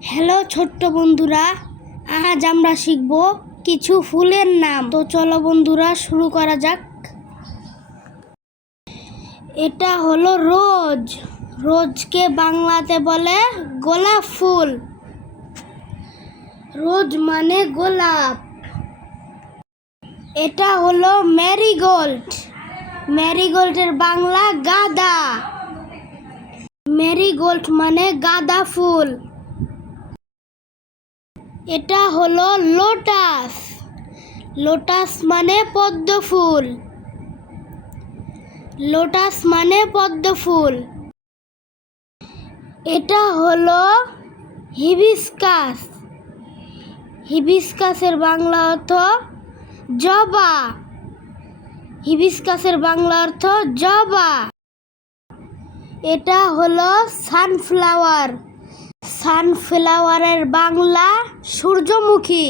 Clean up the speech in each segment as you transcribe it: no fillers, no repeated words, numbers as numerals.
Hello ছোট্ট বন্ধুরা, আজ আমরা শিখব কিছু ফুলের নাম। তো চলো বন্ধুরা শুরু করা যাক। এটা হলো রোজ। রোজকে বাংলাতে বলে গোলাপ ফুল। রোজ মানে গোলাপ। এটা হলো ম্যারিগোল্ড। ম্যারিগোল্ডের বাংলা গাঁদা। ম্যারিগোল্ড মানে গাঁদা ফুল। এটা হলো লোটাস। লোটাস মানে পদ্ম ফুল। লোটাস মানে পদ্ম ফুল। এটা হলো হিবিস্কাস। হিবিস্কাসের বাংলা অর্থ জবা। হিবিস্কাসের বাংলা অর্থ জবা। এটা হলো সানফ্লাওয়ার। সানফ্লাওয়ারের বাংলা সূর্যমুখী।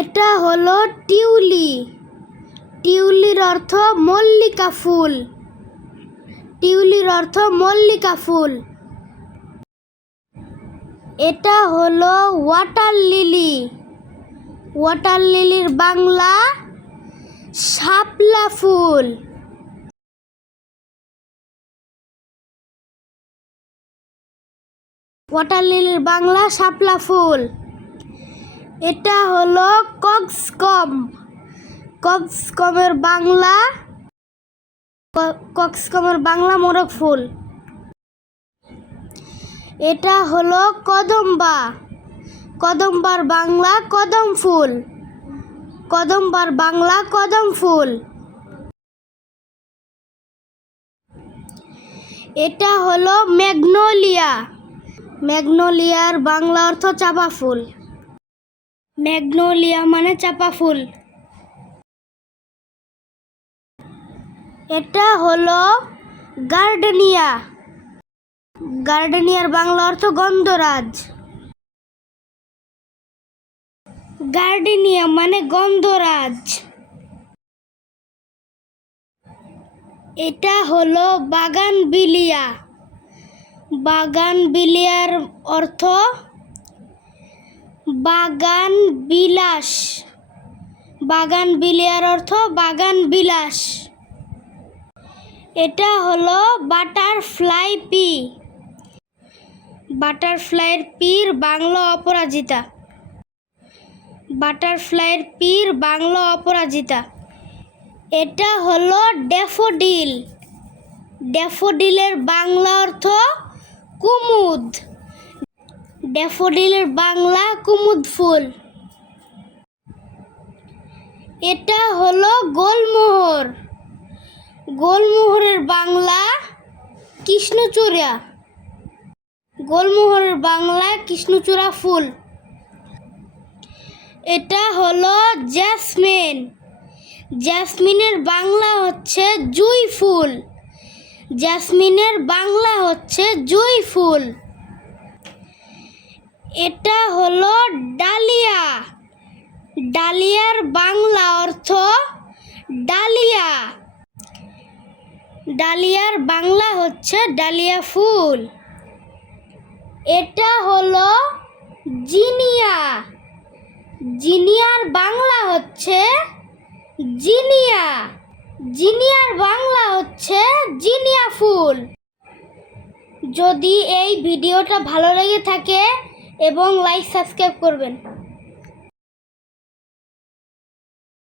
এটা হলো টিউলি। টিউলির অর্থ মল্লিকা ফুল। টিউলির অর্থ মল্লিকা ফুল। এটা হলো ওয়াটার লিলি। ওয়াটার লিলির বাংলা শাপলা ফুল। ওয়াটার লিলির বাংলা শাপলা ফুল। এটা হলো কক্সকম। কক্সকমের বাংলা মোরগ ফুল। এটা হলো কদম্বা। কদম্বার বাংলা কদম ফুল। কদম্বার বাংলা কদম ফুল। এটা হলো ম্যাগনোলিয়া। ম্যাগনোলিয়ার বাংলা অর্থ চাপা ফুল। ম্যাগনোলিয়া মানে চাপা ফুল। এটা হলো গার্ডেনিয়া। গার্ডেনিয়ার বাংলা অর্থ গন্ধরাজ। গার্ডেনিয়া মানে গন্ধরাজ। এটা হলো বাগানবিলিয়া। বাগানবিলিয়ার অর্থ বাগান বিলাস। বাগানবিলিয়ার অর্থ বাগান বিলাস। এটা হলো বাটারফ্লাই পি। বাটারফ্লাইয়ের পির বাংলা অপরাজিতা। বাটারফ্লাইয়ের পির বাংলা অপরাজিতা। এটা হলো ড্যাফোডিল। ড্যাফোডিলের বাংলা অর্থ কুমুদ। ড্যাফোডিলের বাংলা কুমুদ ফুল। এটা হলো গোলমোহর। গোলমোহরের বাংলা কৃষ্ণচূড়া। গোলমোহরের বাংলা কৃষ্ণচূড়া ফুল। এটা হলো জেসমিন। জেসমিনের বাংলা হচ্ছে জুঁই ফুল। জেসমিনের বাংলা হচ্ছে জুঁই ফুল। এটা হলো ডালিয়া। ডালিয়ার বাংলা অর্থ ডালিয়া। ডালিয়ার বাংলা হচ্ছে ডালিয়া ফুল। এটা হলো জিনিয়া। জিনিয়ার বাংলা হচ্ছে জিনিয়া। জিনিয়ার বাংলা হচ্ছে জিনিয়া ফুল। যদি এই ভিডিওটা ভালো লেগে থাকে এবং লাইক সাবস্ক্রাইব করবেন।